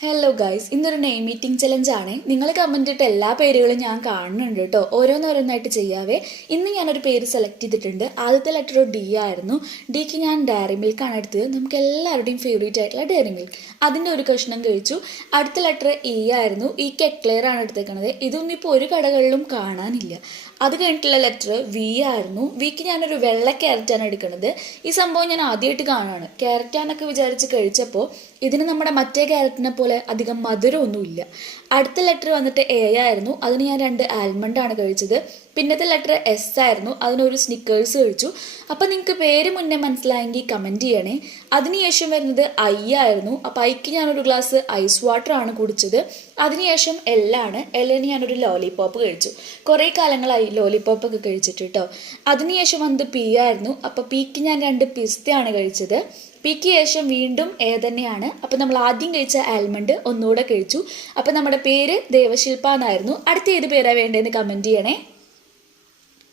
Hello guys, ഇന്നൊരു name meeting challenge ആണ്. നിങ്ങൾ കമന്റ് ഇട്ട എല്ലാ പേരുകളും ഞാൻ കാണുന്നുണ്ട് കേട്ടോ. ഓരോന്നോരോന്നായിട്ട് ചെയ്യാവേ. ഇന്ന് ഞാനൊരു പേര് സെലക്ട് ചെയ്തിട്ടുണ്ട്. ആദ്യത്തെ ലെറ്റർ ഡി ആയിരുന്നു. ഡിക്ക് ഞാൻ ഡയറി മിൽക്കാണ് എടുത്തത്. നമുക്ക് എല്ലാവരുടെയും ഫേവറേറ്റ് ആയിട്ടുള്ള ഡയറി മിൽക്ക്. അതിൻ്റെ ഒരു കഷ്ണം കഴിച്ചു. അടുത്ത ലെറ്റർ ഇ ആയിരുന്നു. ഇക്ക് എക്ലെയർ ആണ് എടുത്തേക്കണത്. ഇതൊന്നും ഇപ്പോൾ ഒരു കടകളിലും കാണാനില്ല. അത് കഴിഞ്ഞിട്ടുള്ള ലെറ്റർ വി ആയിരുന്നു. വിക്ക് ഞാനൊരു വെള്ള ക്യാരറ്റാണ് എടുക്കുന്നത്. ഈ സംഭവം ഞാൻ ആദ്യമായിട്ട് കാണുകയാണ്. ക്യാരറ്റാന്നൊക്കെ വിചാരിച്ച് കഴിച്ചപ്പോൾ ഇതിന് നമ്മുടെ മറ്റേ ക്യാരറ്റിനെ പോലെ അധികം മധുരമൊന്നുമില്ല. അടുത്ത ലെറ്റർ വന്നിട്ട് എ ആയിരുന്നു. അതിന് ഞാൻ 2 ആൽമണ്ടാണ് കഴിച്ചത്. പിന്നത്തെ ലെറ്റർ എസ് ആയിരുന്നു. അതിനൊരു സ്നിക്കേഴ്സ് കഴിച്ചു. അപ്പം നിങ്ങൾക്ക് പേര് മുന്നേ മനസ്സിലായെങ്കിൽ കമൻറ്റ് ചെയ്യണേ. അതിനുശേഷം വരുന്നത് ഐ ആയിരുന്നു. അപ്പം ഐക്ക് ഞാനൊരു ഗ്ലാസ് ഐസ് വാട്ടർ ആണ് കുടിച്ചത്. അതിനുശേഷം എല്ലാണ്. എല്ലിന് ഞാനൊരു ലോലിപോപ്പ് കഴിച്ചു. കുറേ കാലങ്ങളായി ലോലിപോപ്പ് ഒക്കെ കഴിച്ചിട്ട് കേട്ടോ. അതിനുശേഷം വന്നത് പി ആയിരുന്നു. അപ്പം പിക്ക് ഞാൻ 2 പിസ്തയാണ് കഴിച്ചത്. പിക്ക് ശേഷം വീണ്ടും എ തന്നെയാണ്. അപ്പം നമ്മൾ ആദ്യം കഴിച്ച ആൽമണ്ട് ഒന്നുകൂടെ കഴിച്ചു. അപ്പം നമ്മുടെ പേര് ദേവശില്പ എന്നായിരുന്നു. അടുത്ത ഏത് പേരാണ് വേണ്ടതെന്ന് കമൻറ്റ് ചെയ്യണേ.